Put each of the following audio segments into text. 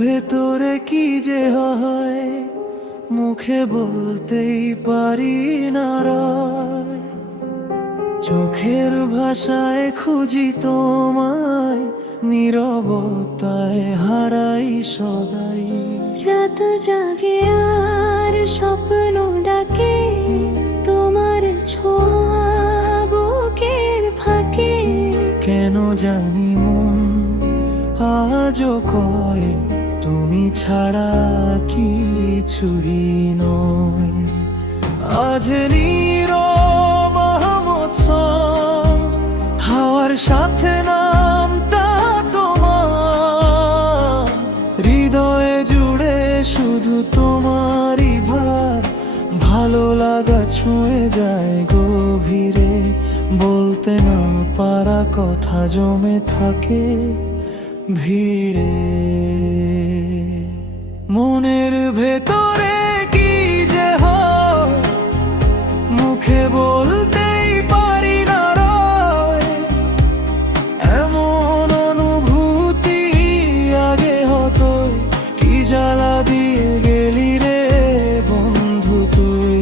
ভেতরে কি যে হয় মুখে বলতেই পারি না রয়। চোখের ভাষায় খুঁজি তোমায়, নীরবতায় হারাই সদাই। রাত জাগে আর স্বপ্ন ডাকে, তোমার ছোঁয়া বুকের ফাঁকে। কেন জানি মন আজও কয় তুমি ছাড়া কিছুই নয়। আজ নীরব মাহমুদ সং, হাওয়ার সাথে নামটা তোমার। হৃদয়ে জুড়ে শুধু তোমারই ভার, ভালো লাগা ছুঁয়ে যায় গভীরে। বলতে না পারা কথা জমে থাকে ভিড়ে। মনের ভেতরে কি যে হয় মুখে বলতেই পারি না রয়। এমন অনুভূতি আগে হতো, কি জ্বালা দিয়ে গেলি রে বন্ধু তুই।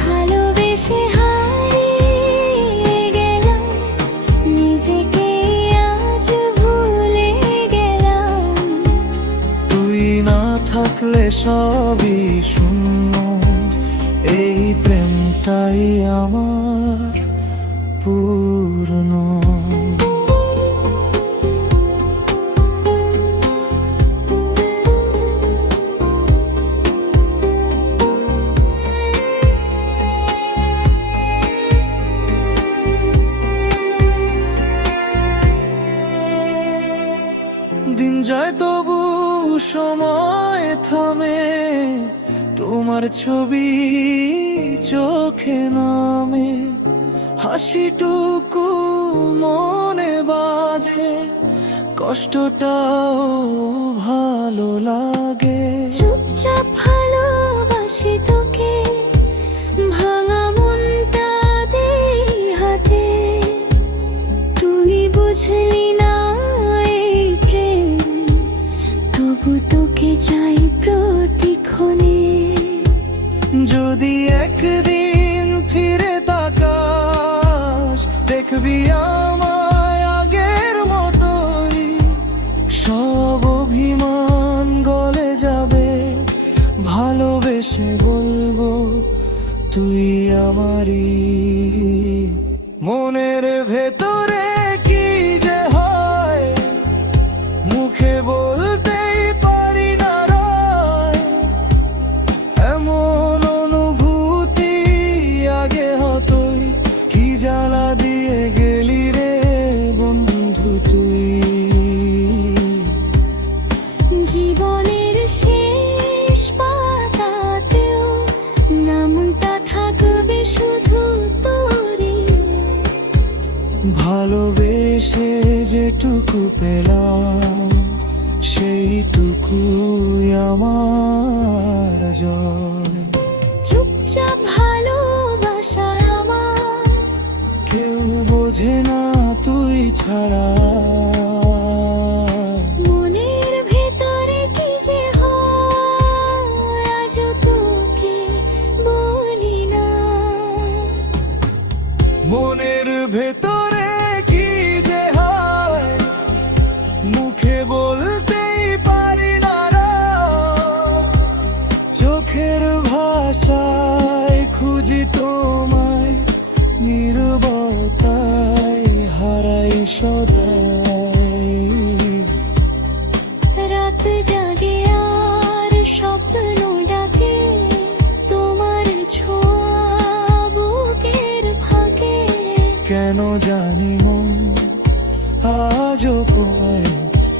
ভালোবেসে হারিয়ে গেলাম নিজেকে, আজ ভুলে গেলাম। তুই না থাকলে সবই শূন্য, এই প্রেমটাই আমার পূর্ণ। দিন যায় তবু সময় থামে, তোমার ছবি চোখে নামে। হাসিটুকু মনে বাজে, কষ্টটাও ভালো লাগে। চুপচাপ ভালোবাসি তোকে, ভাঙা মনটা দেই হাতে। তুই বুঝলি না এই প্রেম, তবু তোকে চাই প্রতিক্ষণে। যদি একদিন ফিরে তাকাস, দেখবি আমায় আগের মতোই। সব অভিমান গলে যাবে, ভালোবেসে বলবো তুই আমারই। মনের ভেতরে কি যে হয় মুখে বলতেই পারি না রয়। এমন অনুভূতি আগে হতোই, কি জ্বালা দিয়ে গেলি রে বন্ধু তুই। জীবনের শেষ পাতাতেও নামটা থাকবে শুধু তোরই। ভালোবেসে যেটুকু পেলাম, সেইটুকুই আমার জয়। চুপচাপ ভালোবাসা আমার, কেউ বোঝে না তুই ছাড়া। মনের ভেতরে কি যে হয় আজও তোকে বলি না। মনের ভেতরে কি যে হয় মুখে বলতেই পারি না রয়। চোখের ভাষায় খুঁজি তোমায়, নীরবতায় হারাই সদাই। রাত জাগে আর স্বপ্ন ডাকে, তোমার ছোঁয়া বুকের ফাঁকে। কেন জানি মন আজও কয়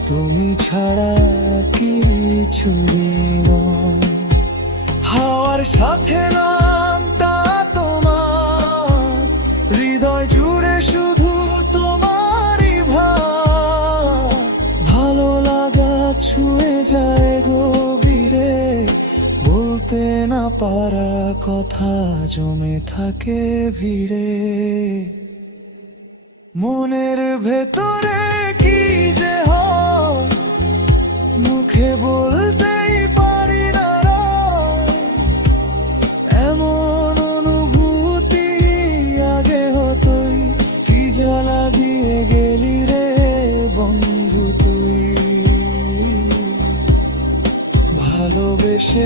তুমি ছাড়া কিছুই নয়। হাওয়ার সাথে নামটা তোমার, হৃদয় জুড়ে শুধু তোমারই ভার। ভালো লাগা ছুঁয়ে যায় গভীরে, বলতে না পারা কথা জমে থাকে ভিড়ে। মনের ভেতরে কি যে হয় এসে